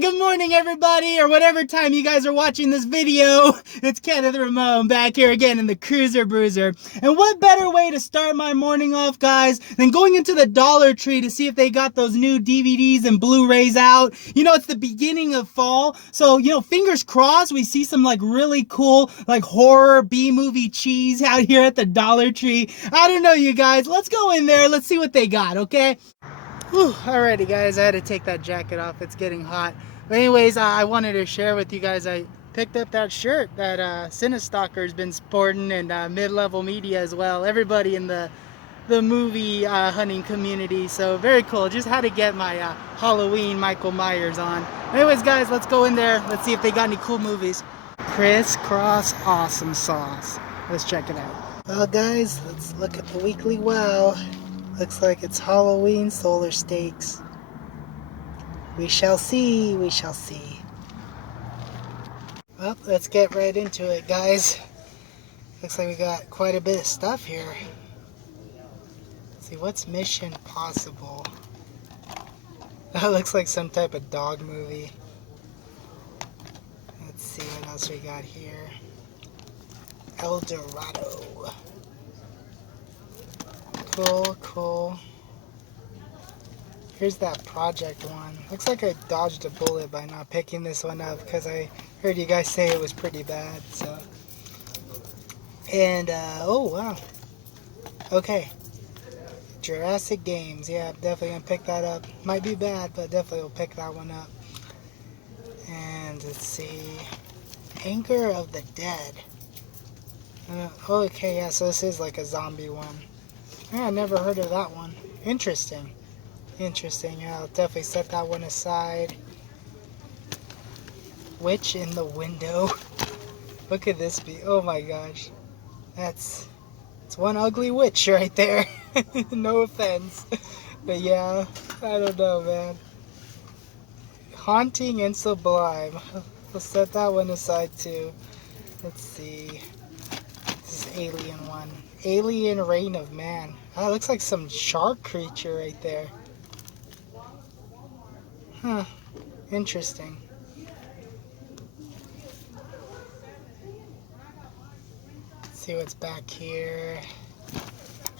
good morning everybody, or whatever time you guys are watching this video. It's Kenneth Ramon back here again in the Cruiser Bruiser. And what better way to start my morning off, guys, than going into the Dollar Tree to see if they got those new DVDs and Blu-rays out. You know, it's the beginning of fall, so, you know, fingers crossed we see some like really cool like horror B-movie cheese out here at the Dollar Tree. I don't know, you guys. Let's go in there. Let's see what they got, okay? Whew, alrighty guys, I had to take that jacket off, it's getting hot. But anyways, I wanted to share with you guys, I picked up that shirt that Cinestalker's been sporting, and Mid-Level Media as well. Everybody in the movie hunting community, so very cool. Just had to get my Halloween Michael Myers on. Anyways guys, let's go in there, let's see if they got any cool movies. Crisscross Awesome Sauce. Let's check it out. Well guys, let's look at the weekly wow. Looks like it's Halloween solar stakes. We shall see, we shall see. Well, let's get right into it, guys. Looks like we got quite a bit of stuff here. Let's see, what's Mission Possible? That looks like some type of dog movie. Let's see what else we got here. El Dorado. Cool, cool. Here's that project one. Looks like I dodged a bullet by not picking this one up because I heard you guys say it was pretty bad, so. And, oh wow. Okay. Jurassic Games. Yeah, I'm definitely gonna pick that up. Might be bad, but definitely will pick that one up. And let's see. Anger of the Dead. Okay, yeah, so this is like a zombie one. Yeah, I never heard of that one. Interesting. Interesting. Yeah, I'll definitely set that one aside. Witch in the Window. What could this be? Oh my gosh. It's one ugly witch right there. No offense. But yeah, I don't know, man. Haunting and Sublime. We'll set that one aside too. Let's see. This is Alien one. Alien Reign of Man. Oh, it looks like some shark creature right there. Huh. Interesting. Let's see what's back here.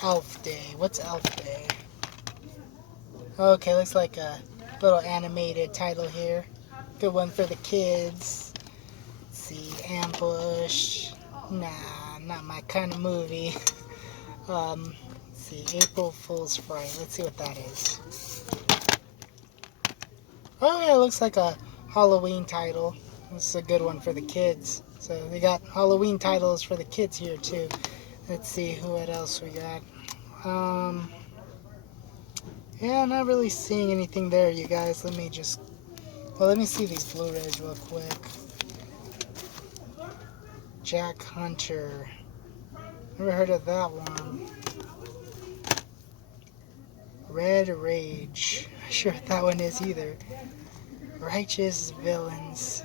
Elf Day. What's Elf Day? Okay, looks like a little animated title here. Good one for the kids. Let's see. Ambush. Nah, not my kind of movie. Let's see, April Fool's Fright. Let's see what that is. Oh yeah, it looks like a Halloween title. This is a good one for the kids. So they got Halloween titles for the kids here too. Let's see what else we got. Yeah, not really seeing anything there, you guys. Let me see these Blu-rays real quick. Jack Hunter. Never heard of that one. Red Rage. Not sure what that one is either. Righteous Villains.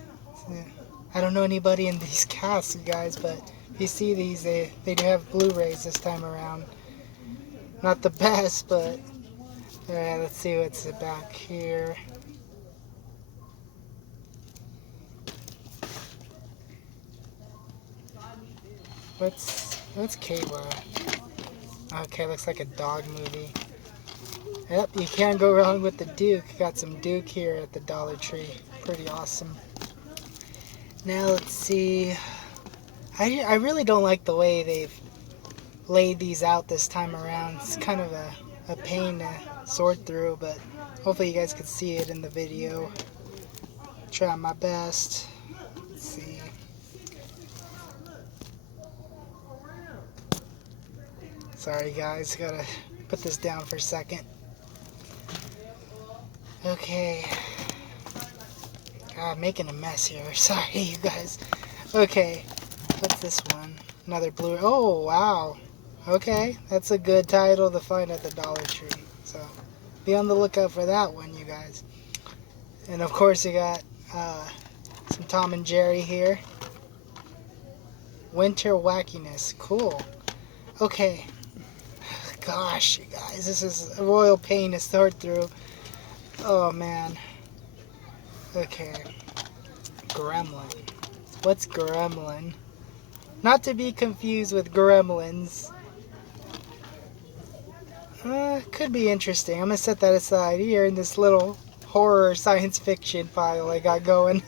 I don't know anybody in these casts, you guys, but if you see these, they do have Blu-rays this time around. Not the best, but alright, let's see what's back here. What's Kayla? Okay, looks like a dog movie. Yep, you can't go wrong with the Duke. Got some Duke here at the Dollar Tree. Pretty awesome. Now let's see. I really don't like the way they've laid these out this time around. It's kind of a pain to sort through, but hopefully you guys can see it in the video. Try my best. Let's see. Sorry guys, gotta put this down for a second. Okay. God, making a mess here. Sorry you guys. Okay, what's this one? Another Blu-ray. Oh wow. Okay, that's a good title to find at the Dollar Tree. So be on the lookout for that one, you guys. And of course you got some Tom and Jerry here. Winter Wackiness. Cool. Okay. Gosh, you guys, this is a royal pain to sort through. Oh man. Okay. Gremlin. What's Gremlin? Not to be confused with Gremlins. Could be interesting. I'm gonna set that aside here in this little horror science fiction file I got going.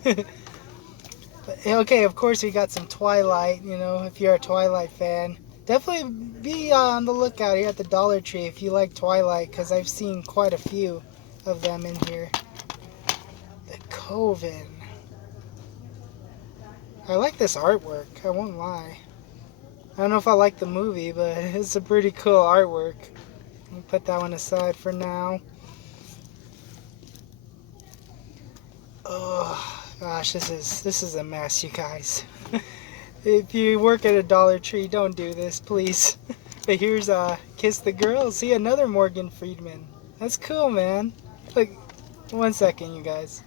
Okay, of course we got some Twilight, you know, if you're a Twilight fan. Definitely be on the lookout here at the Dollar Tree if you like Twilight, because I've seen quite a few of them in here. The Coven. I like this artwork, I won't lie. I don't know if I like the movie, but it's a pretty cool artwork. I'll put that one aside for now. Oh gosh, this is a mess, you guys. If you work at a Dollar Tree, don't do this, please. But here's Kiss the Girl. See, another Morgan Freeman. That's cool, man. Look, 1 second, you guys.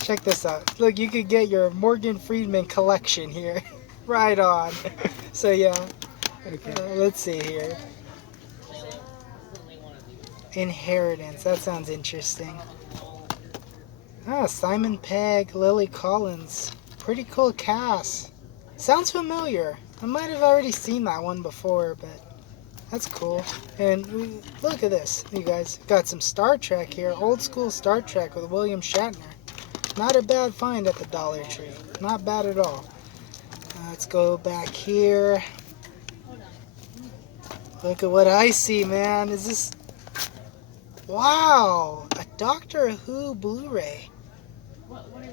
Check this out. Look, you could get your Morgan Freeman collection here. Right on. So yeah, let's see here. Inheritance. That sounds interesting. Ah, Simon Pegg, Lily Collins. Pretty cool cast. Sounds familiar. I might have already seen that one before, but that's cool. And look at this, you guys. Got some Star Trek here. Old school Star Trek with William Shatner. Not a bad find at the Dollar Tree. Not bad at all. Let's go back here. Look at what I see, man. Is this... Wow! A Doctor Who Blu-ray.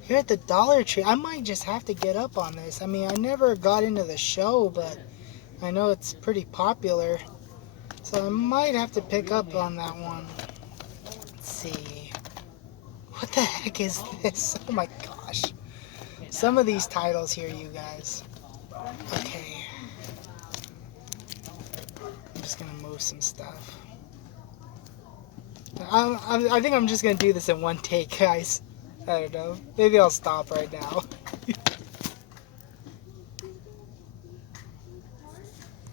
Here at the Dollar Tree. I might just have to get up on this. I mean, I never got into the show, but I know it's pretty popular. So I might have to pick up on that one. Let's see. What the heck is this? Oh my gosh. Some of these titles here, you guys. Okay. I'm just gonna move some stuff. I think I'm just gonna do this in one take, guys. I don't know. Maybe I'll stop right now.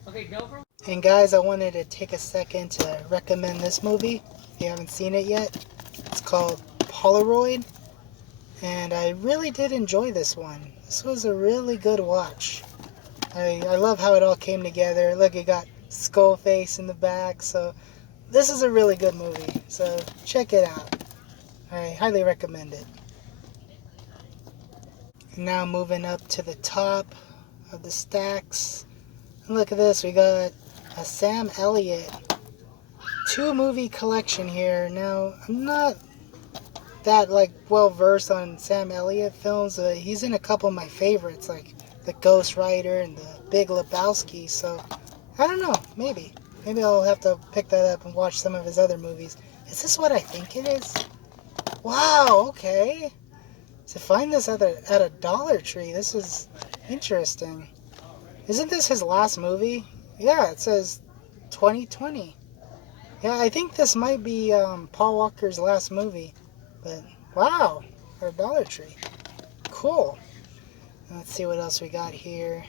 Okay, go for. And guys, I wanted to take a second to recommend this movie. If you haven't seen it yet, it's called Polaroid, and I really did enjoy this one. This was a really good watch. I love how it all came together. Look, it got Skullface in the back, so this is a really good movie. So check it out. I highly recommend it. Now moving up to the top of the stacks. And look at this, we got a Sam Elliott 2-movie collection here. Now, I'm not that well versed on Sam Elliott films. He's in a couple of my favorites, like The Ghost Rider and The Big Lebowski. So I don't know, maybe I'll have to pick that up and watch some of his other movies. Is this what I think it is? Wow, okay. To find this at a Dollar Tree, this is interesting. Isn't this his last movie? Yeah, it says 2020. Yeah, I think this might be Paul Walker's last movie. But, wow, at a Dollar Tree. Cool. Let's see what else we got here.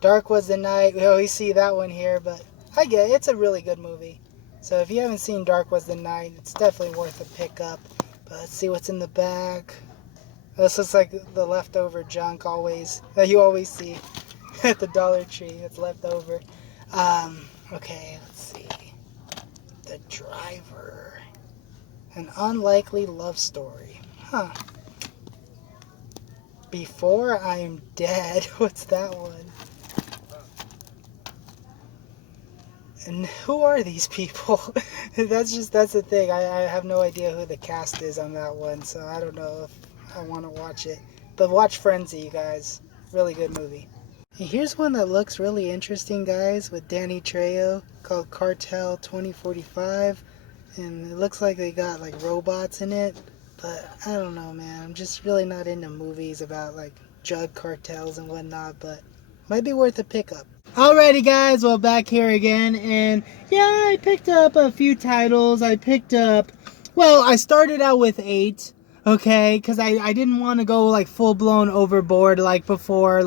Dark Was the Night. We always see that one here, but I get it. It's a really good movie. So if you haven't seen Dark Was the Night, it's definitely worth a pick-up. But let's see what's in the bag. This looks like the leftover junk that you always see at the Dollar Tree. It's left over. Okay, let's see. The Driver. An Unlikely Love Story. Huh. Before I'm Dead. What's that one? And who are these people? That's the thing. I have no idea who the cast is on that one, so I don't know if I want to watch it. But watch Frenzy, you guys. Really good movie. And here's one that looks really interesting, guys, with Danny Trejo, called Cartel 2045. And it looks like they got robots in it. But I don't know, man. I'm just really not into movies about drug cartels and whatnot, but might be worth a pickup. Alrighty guys, well, back here again, and yeah, I picked up a few titles. I started out with 8, okay, because I didn't want to go full-blown overboard like before,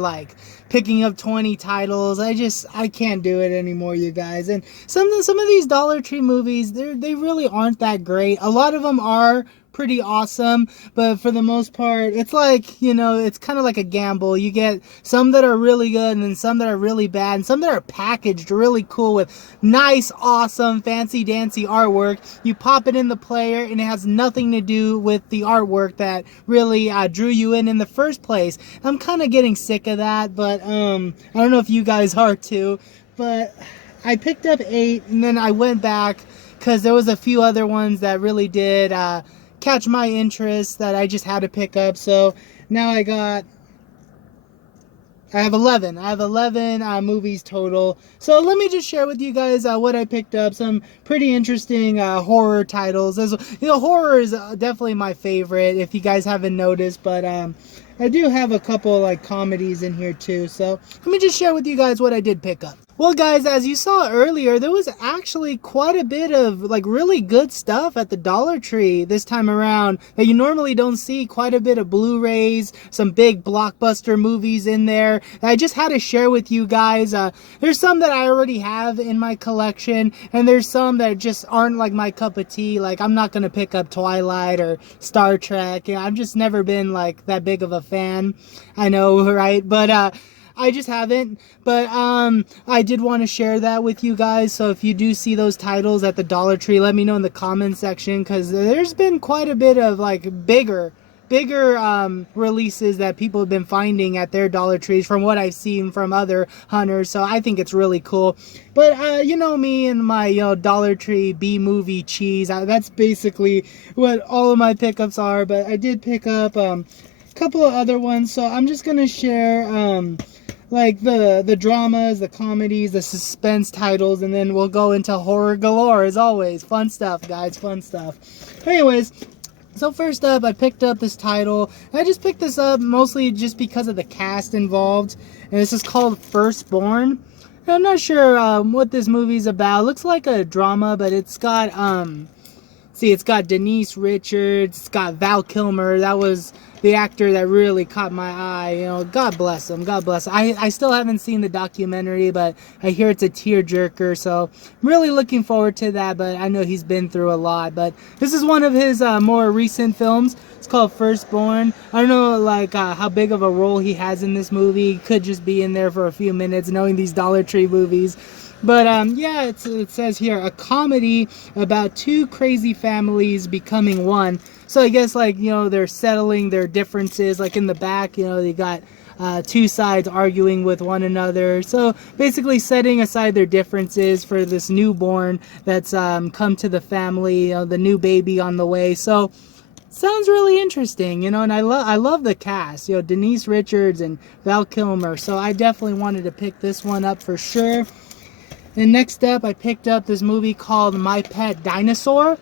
picking up 20 titles. I can't do it anymore, you guys. And some of these Dollar Tree movies, they really aren't that great. A lot of them are pretty awesome, but for the most part, it's like, you know, it's kind of like a gamble. You get some that are really good and then some that are really bad, and some that are packaged really cool with nice, awesome, fancy dancy artwork. You pop it in the player and it has nothing to do with the artwork that really drew you in the first place. I'm kind of getting sick of that, but I don't know if you guys are too, but I picked up 8 and then I went back because there was a few other ones that really did catch my interest that I just had to pick up. So now I have 11. I have 11 movies total. So let me just share with you guys what I picked up. Some pretty interesting horror titles. You know, horror is definitely my favorite, if you guys haven't noticed. But I do have a couple like comedies in here too. So let me just share with you guys what I did pick up. Well, guys, as you saw earlier, there was actually quite a bit of like really good stuff at the Dollar Tree this time around that you normally don't see. Quite a bit of Blu-rays, some big blockbuster movies in there. I just had to share with you guys. There's some that I already have in my collection, and there's some that just aren't like my cup of tea. Like, I'm not gonna pick up Twilight or Star Trek. You know, I've just never been like that big of a fan. I know, right? But I just haven't, but I did want to share that with you guys. So if you do see those titles at the Dollar Tree, let me know in the comment section, because there's been quite a bit of like bigger releases that people have been finding at their Dollar Trees from what I've seen from other hunters. So I think it's really cool. But you know me and my, you know, Dollar Tree B-movie cheese. That's basically what all of my pickups are. But I did pick up a couple of other ones, so I'm just gonna share like the dramas, the comedies, the suspense titles, and then we'll go into horror galore as always. Fun stuff, guys, fun stuff. Anyways, so first up, I picked up this title. I just picked this up mostly just because of the cast involved, and this is called Firstborn. I'm not sure what this movie's about. It looks like a drama, but it's got it's got Denise Richards, it's got Val Kilmer. That was the actor that really caught my eye. You know, God bless him, God bless him. I still haven't seen the documentary, but I hear it's a tearjerker, so I'm really looking forward to that. But I know he's been through a lot. But this is one of his more recent films. It's called Firstborn. I don't know like how big of a role he has in this movie. He could just be in there for a few minutes, knowing these Dollar Tree movies. But yeah, it says here, a comedy about two crazy families becoming one. So I guess, like, you know, they're settling their differences. Like in the back, you know, they got two sides arguing with one another. So basically setting aside their differences for this newborn that's come to the family, you know, the new baby on the way. So sounds really interesting, you know, and I love the cast, you know, Denise Richards and Val Kilmer. So I definitely wanted to pick this one up for sure. And next up, I picked up this movie called My Pet Dinosaur.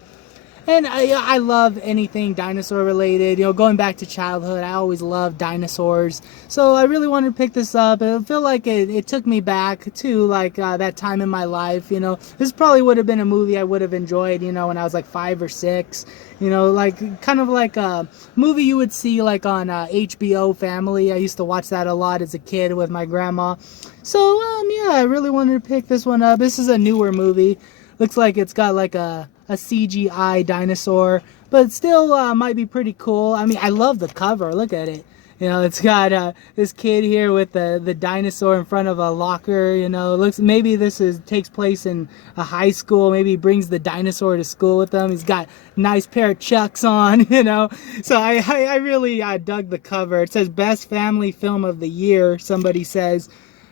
And I love anything dinosaur related. You know, going back to childhood, I always loved dinosaurs. So I really wanted to pick this up. I feel like it took me back to like that time in my life. You know, this probably would have been a movie I would have enjoyed, you know, when I was like 5 or 6. You know, like kind of like a movie you would see like on HBO Family. I used to watch that a lot as a kid with my grandma. So yeah, I really wanted to pick this one up. This is a newer movie. Looks like it's got like a CGI dinosaur, but still might be pretty cool. I mean, I love the cover. Look at it. You know, it's got this kid here with the dinosaur in front of a locker. You know, looks, maybe this takes place in a high school. Maybe he brings the dinosaur to school with him. He's got a nice pair of Chucks on, you know. So I really dug the cover. It says Best Family Film of the Year. Somebody says,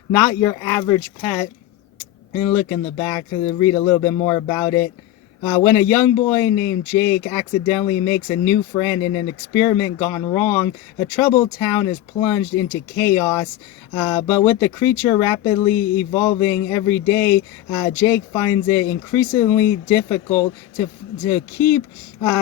not your average pet. And look in the back to read a little bit more about it. When a young boy named Jake accidentally makes a new friend in an experiment gone wrong, a troubled town is plunged into chaos. But with the creature rapidly evolving every day, Jake finds it increasingly difficult to keep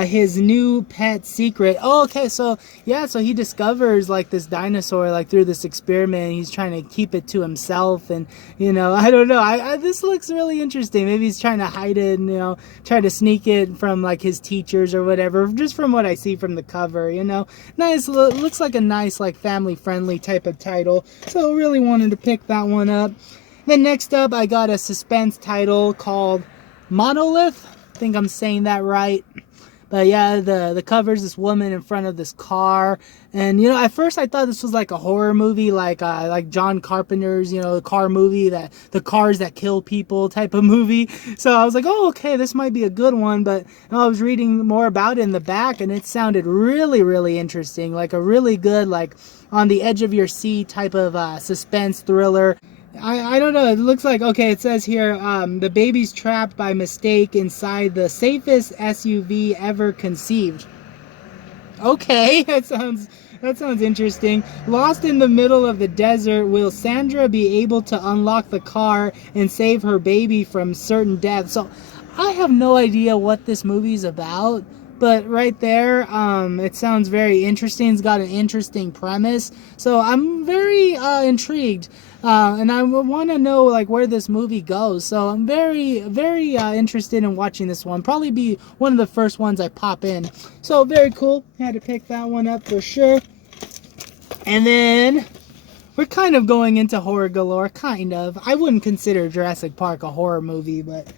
his new pet secret. Oh, okay, so yeah, so he discovers like this dinosaur like through this experiment. He's trying to keep it to himself, and you know, I don't know. This looks really interesting. Maybe he's trying to hide it, and you know, try to sneak it from like his teachers or whatever, just from what I see from the cover, you know. Nice, looks like a nice like family friendly type of title, so really wanted to pick that one up. Then next up, I got a suspense title called Monolith. I think I'm saying that right. But yeah, the cover's this woman in front of this car, and you know, at first I thought this was like a horror movie, like John Carpenter's, you know, the car movie, that the cars that kill people type of movie. So I was like, oh, okay, this might be a good one. But I was reading more about it in the back, and it sounded really, really interesting, like a really good, like on the edge of your seat type of suspense thriller. I don't know, it looks like, okay, it says here, the baby's trapped by mistake inside the safest SUV ever conceived. Okay, that sounds interesting. Lost in the middle of the desert, will Sandra be able to unlock the car and save her baby from certain death? So I have no idea what this movie's about, but right there, it sounds very interesting. It's got an interesting premise, so I'm very intrigued, and I want to know like where this movie goes. So I'm very, very interested in watching this one. Probably be one of the first ones I pop in. So very cool. Had to pick that one up for sure. And then we're kind of going into horror galore. Kind of. I wouldn't consider Jurassic Park a horror movie, but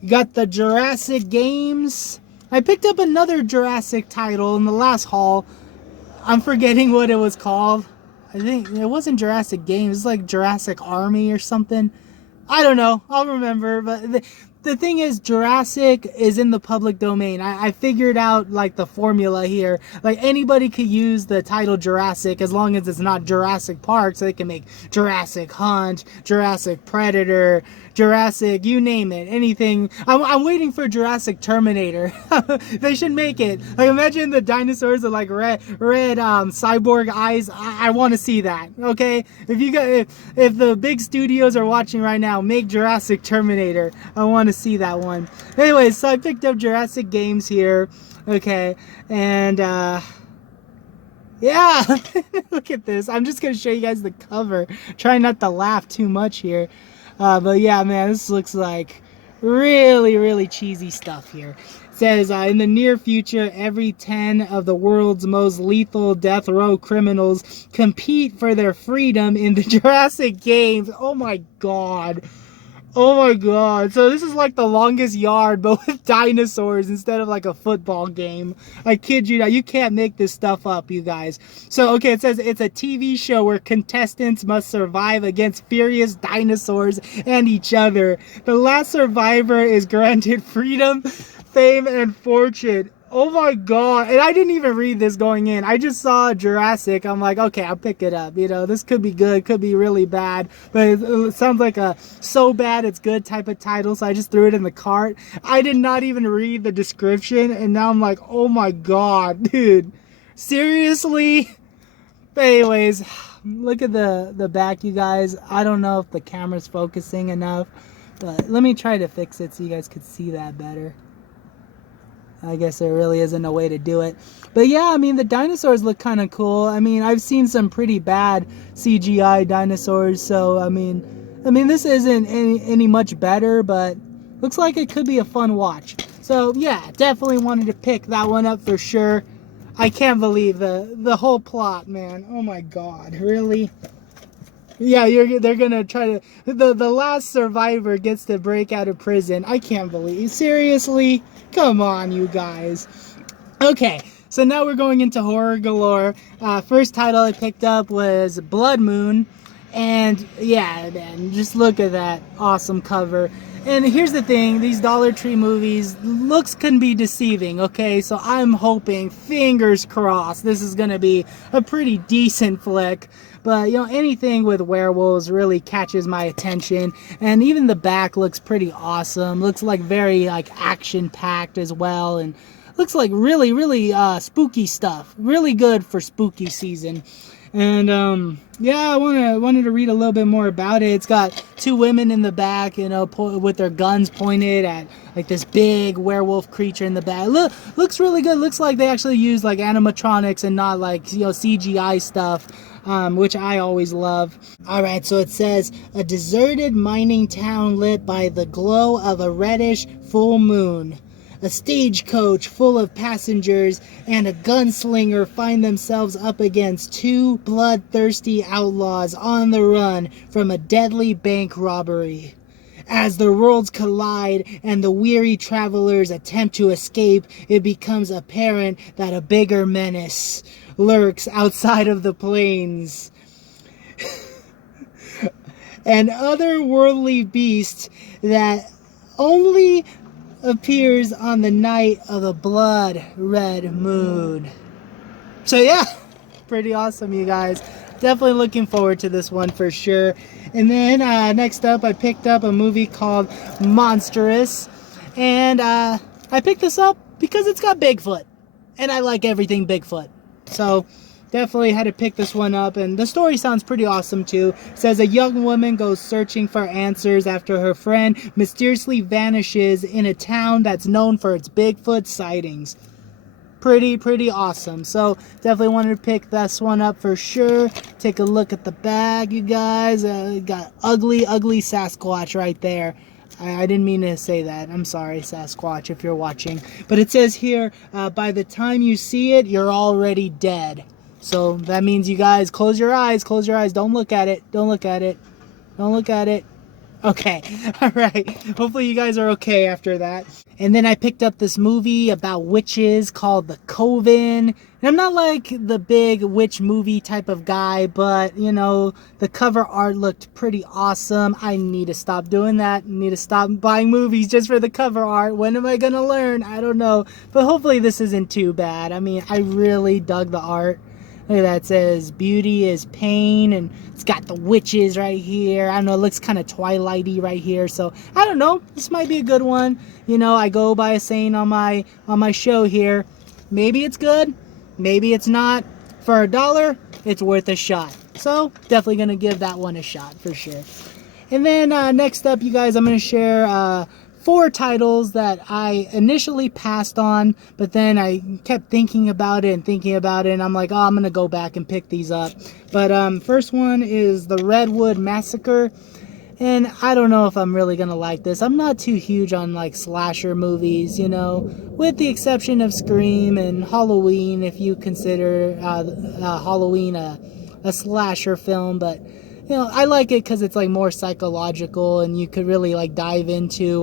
you got the Jurassic games. I picked up another Jurassic title in the last haul. I'm forgetting what it was called. I think it wasn't Jurassic Games. It's like Jurassic Army or something. I don't know. I'll remember. But the thing is, Jurassic is in the public domain. I figured out like the formula here. Like anybody could use the title Jurassic as long as it's not Jurassic Park. So they can make Jurassic Hunt, Jurassic Predator, Jurassic, you name it, anything. I'm waiting for Jurassic Terminator. They should make it. Like imagine the dinosaurs with like red cyborg eyes. I want to see that. Okay, if the big studios are watching right now, make Jurassic Terminator. I want to see that one. Anyways, so I picked up Jurassic games here. Okay, and yeah, look at this. I'm just gonna show you guys the cover. Try not to laugh too much here. But yeah, man, this looks like really, really cheesy stuff here. It says, in the near future, every 10 of the world's most lethal death row criminals compete for their freedom in the Jurassic games. Oh my god. Oh my god. So this is like The Longest Yard, but with dinosaurs instead of like a football game. I kid you not. You can't make this stuff up, you guys. So, okay, it says it's a TV show where contestants must survive against furious dinosaurs and each other. The last survivor is granted freedom, fame, and fortune. Oh my god. And I didn't even read this going in. I just saw Jurassic. I'm like, okay, I'll pick it up. You know, this could be good, could be really bad. But it sounds like a so bad it's good type of title. So I just threw it in the cart. I did not even read the description. And now I'm like, oh my god, dude. Seriously? But anyways, look at the back, you guys. I don't know if the camera's focusing enough. But let me try to fix it so you guys could see that better. I guess there really isn't a way to do it. But yeah, I mean, the dinosaurs look kind of cool. I mean, I've seen some pretty bad CGI dinosaurs. So, I mean, this isn't any much better, but looks like it could be a fun watch. So yeah, definitely wanted to pick that one up for sure. I can't believe the whole plot, man. Oh my god, really? Yeah, they're gonna try to... The last survivor gets to break out of prison. I can't believe... Seriously? Come on, you guys. Okay, so now we're going into horror galore. First title I picked up was Blood Moon. And yeah, man, just look at that awesome cover. And here's the thing, these Dollar Tree movies, looks can be deceiving, okay? So I'm hoping, fingers crossed, this is gonna be a pretty decent flick. But, you know, anything with werewolves really catches my attention. And even the back looks pretty awesome. Looks like very, like, action-packed as well. And looks like really, really spooky stuff. Really good for spooky season. And, yeah, I wanted to read a little bit more about it. It's got two women in the back, you know, with their guns pointed at, like, this big werewolf creature in the back. Looks really good. Looks like they actually use, like, animatronics and not, like, you know, CGI stuff. Which I always love. Alright, so it says, a deserted mining town lit by the glow of a reddish full moon. A stagecoach full of passengers and a gunslinger find themselves up against two bloodthirsty outlaws on the run from a deadly bank robbery. As the worlds collide and the weary travelers attempt to escape, it becomes apparent that a bigger menace lurks outside of the plains. An otherworldly beast that only appears on the night of the blood-red moon. So yeah, pretty awesome, you guys. Definitely looking forward to this one for sure. And then next up, I picked up a movie called Monstrous. And I picked this up because it's got Bigfoot. And I like everything Bigfoot. So definitely had to pick this one up. And the story sounds pretty awesome too. It says a young woman goes searching for answers after her friend mysteriously vanishes in a town that's known for its Bigfoot sightings. Pretty awesome. So definitely wanted to pick this one up for sure. Take a look at the bag, you guys. Got ugly Sasquatch right there. I didn't mean to say that. I'm sorry, Sasquatch, if you're watching. But it says here, by the time you see it, you're already dead. So that means you guys close your eyes. Close your eyes. Don't look at it. Don't look at it. Don't look at it. Okay, all right. Hopefully you guys are okay after that. And then I picked up this movie about witches called The Coven. And I'm not like the big witch movie type of guy, but, you know, the cover art looked pretty awesome. I need to stop doing that. I need to stop buying movies just for the cover art. When am I going to learn? I don't know. But hopefully this isn't too bad. I mean, I really dug the art. Look at that, it says beauty is pain, and it's got the witches right here. I don't know, it looks kind of Twilighty right here, so I don't know, this might be a good one. You know, I go by a saying on my show here, maybe it's good, maybe it's not. For $1, it's worth a shot. So definitely gonna give that one a shot for sure. And then next up, you guys, I'm gonna share 4 titles that I initially passed on, but then I kept thinking about it, and I'm like, oh, I'm gonna go back and pick these up. But first one is The Redwood Massacre, and I don't know if I'm really gonna like this. I'm not too huge on like slasher movies, you know, with the exception of Scream and Halloween, if you consider Halloween a slasher film, but you know, I like it because it's like more psychological, and you could really like dive into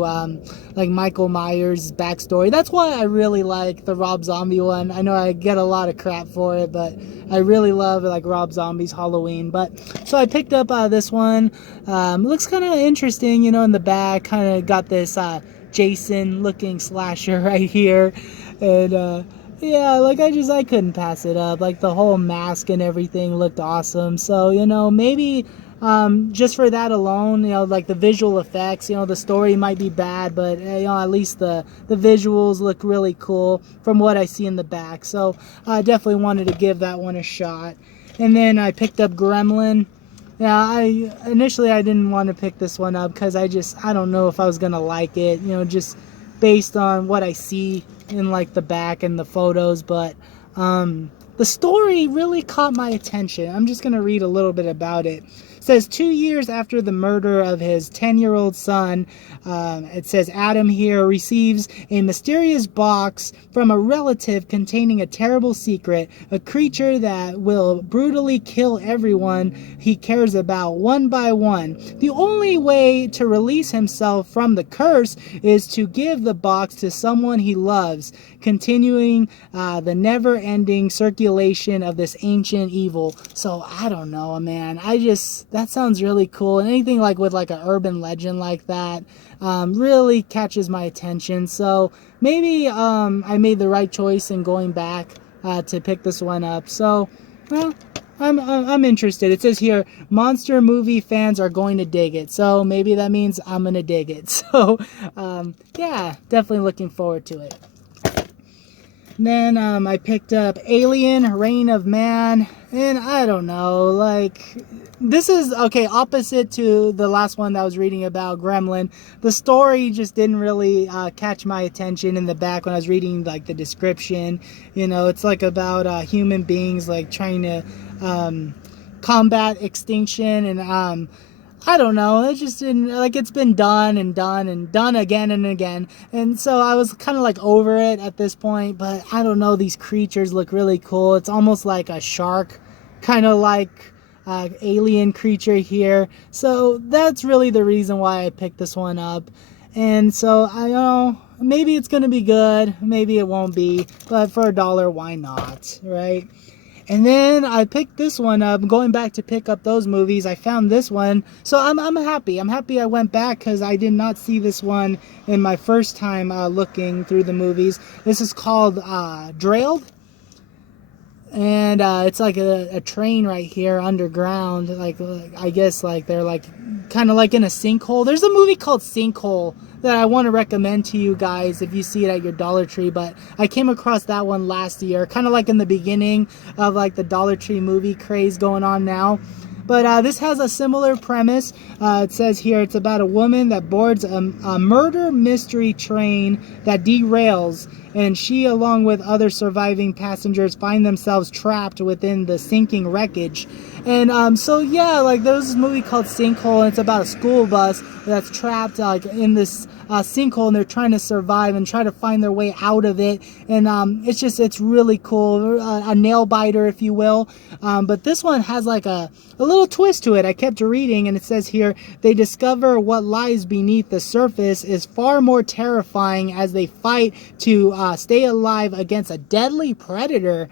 like Michael Myers' backstory. That's why I really like the Rob Zombie one. I know I get a lot of crap for it, but I really love like Rob Zombie's Halloween. But so I picked up this one. Looks kind of interesting, you know, in the back. Kind of got this Jason looking slasher right here, and yeah, like I couldn't pass it up. Like the whole mask and everything looked awesome. So, you know, maybe just for that alone, you know, like the visual effects, you know, the story might be bad, but you know, at least the visuals look really cool from what I see in the back. So I definitely wanted to give that one a shot. And then I picked up Gremlin. Yeah, initially I didn't want to pick this one up because I don't know if I was gonna like it, you know, just based on what I see in like the back and the photos. But the story really caught my attention. I'm just gonna read a little bit about it. It says 2 years after the murder of his 10-year-old son, it says Adam here receives a mysterious box from a relative containing a terrible secret, a creature that will brutally kill everyone he cares about one by one. The only way to release himself from the curse is to give the box to someone he loves, continuing the never-ending circulation of this ancient evil. So I don't know, man. That sounds really cool. And anything like with like an urban legend like that really catches my attention. So maybe I made the right choice in going back to pick this one up. So, well, I'm interested. It says here, monster movie fans are going to dig it. So maybe that means I'm going to dig it. So, yeah, definitely looking forward to it. Then I picked up Alien, Reign of Man, and I don't know, like, this is, okay, opposite to the last one that I was reading about, Gremlin. The story just didn't really catch my attention in the back when I was reading, like, the description. You know, it's, like, about human beings, like, trying to combat extinction, and I don't know, it just didn't, like, it's been done and done and done again and again, and so I was kind of like over it at this point. But I don't know, these creatures look really cool. It's almost like a shark, kind of like alien creature here. So that's really the reason why I picked this one up. And so I don't know, maybe it's gonna be good, maybe it won't be, but for $1, why not, right? And then I picked this one up. Going back to pick up those movies, I found this one. So I'm happy. I'm happy I went back because I did not see this one in my first time looking through the movies. This is called Drailed. And it's like a train right here underground. Like I guess like they're like kind of like in a sinkhole. There's a movie called Sinkhole that I want to recommend to you guys if you see it at your Dollar Tree, but I came across that one last year, kind of like in the beginning of like the Dollar Tree movie craze going on now. But this has a similar premise. It says here it's about a woman that boards a murder mystery train that derails, and she, along with other surviving passengers, find themselves trapped within the sinking wreckage. And so yeah, like there's this movie called Sinkhole, and it's about a school bus that's trapped like in this sinkhole, and they're trying to survive and try to find their way out of it. And it's really cool, a nail biter, if you will. But this one has like a little twist to it. I kept reading, and it says here, they discover what lies beneath the surface is far more terrifying as they fight to stay alive against a deadly predator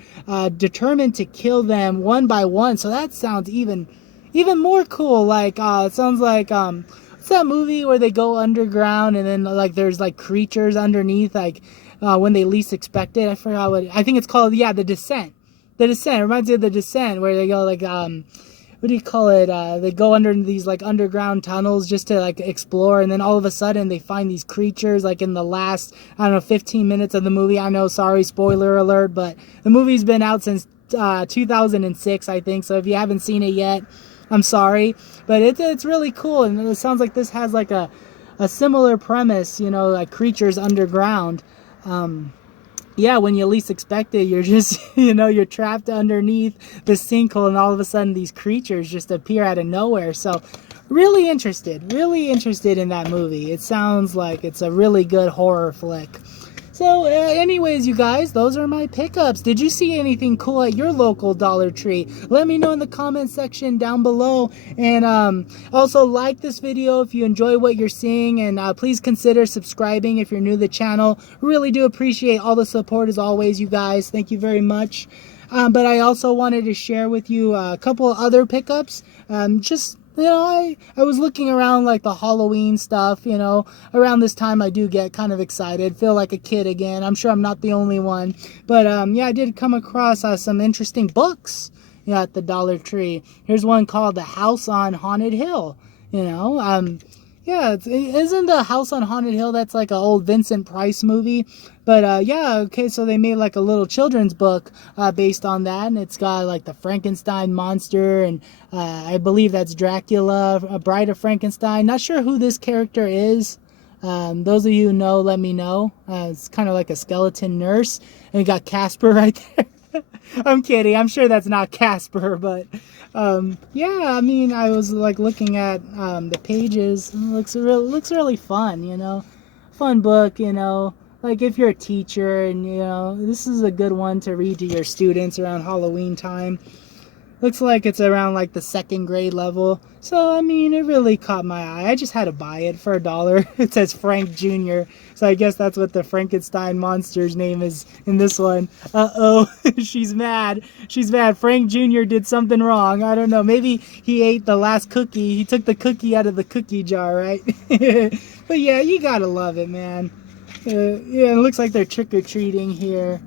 determined to kill them one by one. So that sounds even more cool. Like it sounds like what's that movie where they go underground and then like there's like creatures underneath, like when they least expect it. I forgot what I think it's called. Yeah, The Descent. The Descent. It reminds me of The Descent, where they go like what do you call it? They go under these like underground tunnels just to like explore, and then all of a sudden they find these creatures like in the last, I don't know, 15 minutes of the movie. I know, sorry, spoiler alert, but the movie's been out since 2006, I think. So if you haven't seen it yet, I'm sorry, but it's really cool, and it sounds like this has like a similar premise, you know, like creatures underground. Yeah, when you least expect it, you're just, you know, you're trapped underneath the sinkhole, and all of a sudden these creatures just appear out of nowhere. So really interested in that movie. It sounds like it's a really good horror flick. So anyways, you guys, those are my pickups. Did you see anything cool at your local Dollar Tree? Let me know in the comment section down below. And also like this video if you enjoy what you're seeing. And please consider subscribing if you're new to the channel. Really do appreciate all the support as always, you guys. Thank you very much. But I also wanted to share with you a couple other pickups. Just, you know, I was looking around like the Halloween stuff, you know. Around this time I do get kind of excited, feel like a kid again. I'm sure I'm not the only one. But yeah, I did come across some interesting books, you know, at the Dollar Tree. Here's one called The House on Haunted Hill, you know. Yeah, isn't The House on Haunted Hill, that's like an old Vincent Price movie? But yeah, okay, so they made like a little children's book based on that, and it's got like the Frankenstein monster, and I believe that's Dracula, a Bride of Frankenstein. Not sure who this character is. Those of you who know, let me know. It's kind of like a skeleton nurse, and you got Casper right there. I'm kidding. I'm sure that's not Casper, but yeah, I mean, I was like looking at the pages. It looks really fun, you know. Fun book, you know. Like if you're a teacher, and you know, this is a good one to read to your students around Halloween time. Looks like it's around like the 2nd grade level. So I mean, it really caught my eye. I just had to buy it for $1. It says Frank Jr. So I guess that's what the Frankenstein monster's name is in this one. Uh-oh, she's mad. She's mad. Frank Jr. did something wrong. I don't know. Maybe he ate the last cookie. He took the cookie out of the cookie jar, right? But yeah, you gotta love it, man. Yeah, it looks like they're trick-or-treating here.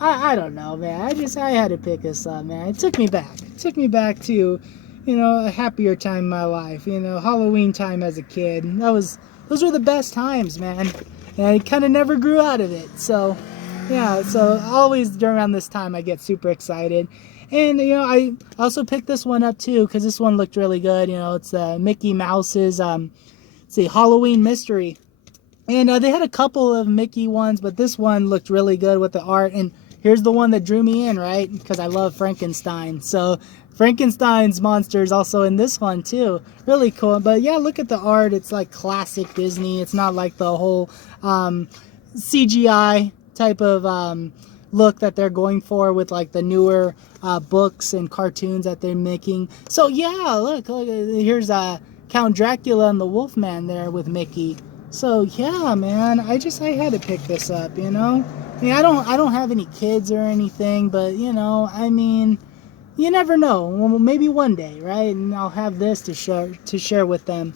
I don't know, man. I had to pick this up, man. It took me back. It took me back to, you know, a happier time in my life. You know, Halloween time as a kid. Those were the best times, man. And I kind of never grew out of it. So, yeah. So always around this time I get super excited. And, you know, I also picked this one up too because this one looked really good. You know, it's Mickey Mouse's, let's see, Halloween Mystery. And they had a couple of Mickey ones, but this one looked really good with the art. And here's the one that drew me in, right? Because I love Frankenstein. So Frankenstein's monster is also in this one too. Really cool. But yeah, look at the art. It's like classic Disney. It's not like the whole CGI type of look that they're going for with like the newer books and cartoons that they're making. So yeah, look here's Count Dracula and the Wolfman there with Mickey. So yeah, man, I had to pick this up, you know. I mean, I don't have any kids or anything, but you know, I mean, you never know. Well, maybe one day, right? And I'll have this to share with them.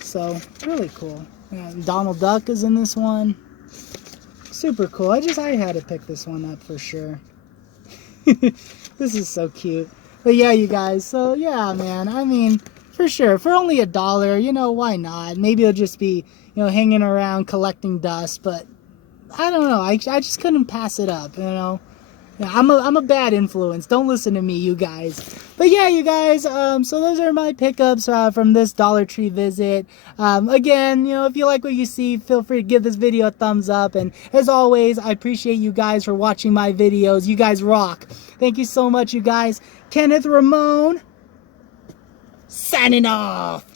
So really cool. Yeah, Donald Duck is in this one. Super cool. I had to pick this one up for sure. This is so cute. But yeah, you guys. So yeah, man. I mean, for sure, for only $1, you know, why not? Maybe it'll just be, you know, hanging around collecting dust. But I don't know. I just couldn't pass it up. You know. Yeah, I'm a bad influence. Don't listen to me, you guys. But yeah, you guys, so those are my pickups from this Dollar Tree visit. Again, you know, if you like what you see, feel free to give this video a thumbs up. And as always, I appreciate you guys for watching my videos. You guys rock. Thank you so much, you guys. Kenneth Ramon, signing off.